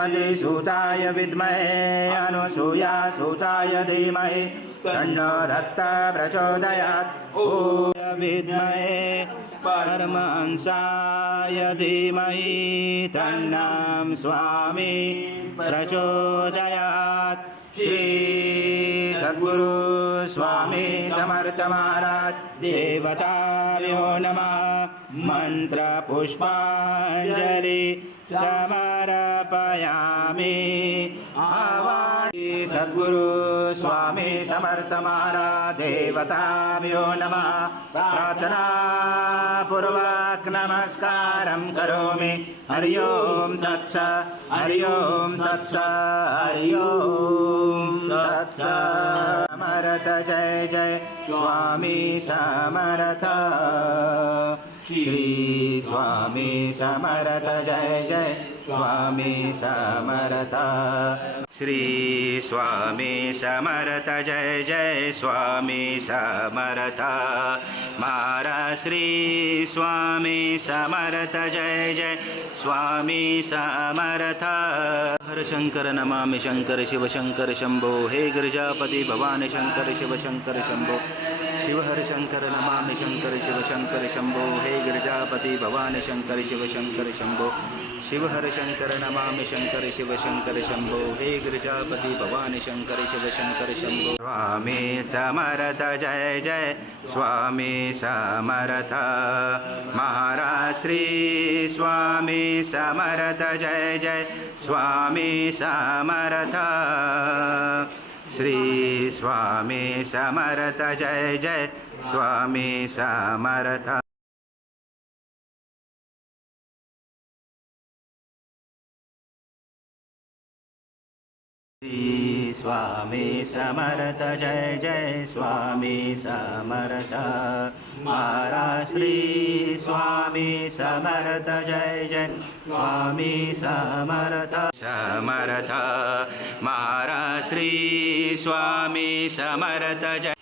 सुमद्रिसूताय विद्महे अनुसूयासूताय धीमहि तन्नो दत्तः प्रचोदयात्। ॐ विद्महे परमहंसाय धीमहि तन्नं स्वामी प्रचोदयात्। श्री सद्गुरु स्वामी समर्थ महाराज देवताभ्यो नमः। मंत्र पुष्पांजलि समर्पयामि। आवाहयामि सद्गुरु स्वामी समर्थ महाराज देवताभ्यो नमः। प्रार्थना पूर्वक नमस्कारं करोमि। हरि ओम तत्सत् हरि ओम तत्सत् हरि ओम तत्सत्। समर्थ जय जय स्वामी समर्थ। श्री स्वामी समर्थ जय जय स्वामी समर्थ। श्री स्वामी समर्थ जय जय स्वामी समर्थ। महाराज श्री स्वामी समर्थ जय जय स्वामी समर्थ। हर शंकर नमामि शंकर शिव शंकर शंभो। हे गिरिजापति भवानी शंकर शिव शंकर शंभो। शिव हर शंकर नमामि शंकर शिव शंकर शंभो। हे गिरिजापति भवानी शंकर शिव शंकर शंभो। शिव हर शंकर नमामि शंकर शिव शंकर शंभो। हे गिरिजापति भवानी शंकर शिव शंकर शंभो। स्वामी समर्थ जय जय स्वामी समर्थ। महाराज श्री स्वामी समर्थ जय जय स्वामी समर्थ। श्री स्वामी समर्थ जय जय स्वामी समर्थ। श्री स्वामी समर्थ जय जय स्वामी समर्थ। महाराज श्री स्वामी समर्थ जय जय स्वामी समर्थ समर्थ। महाराज श्री स्वामी समर्थ जय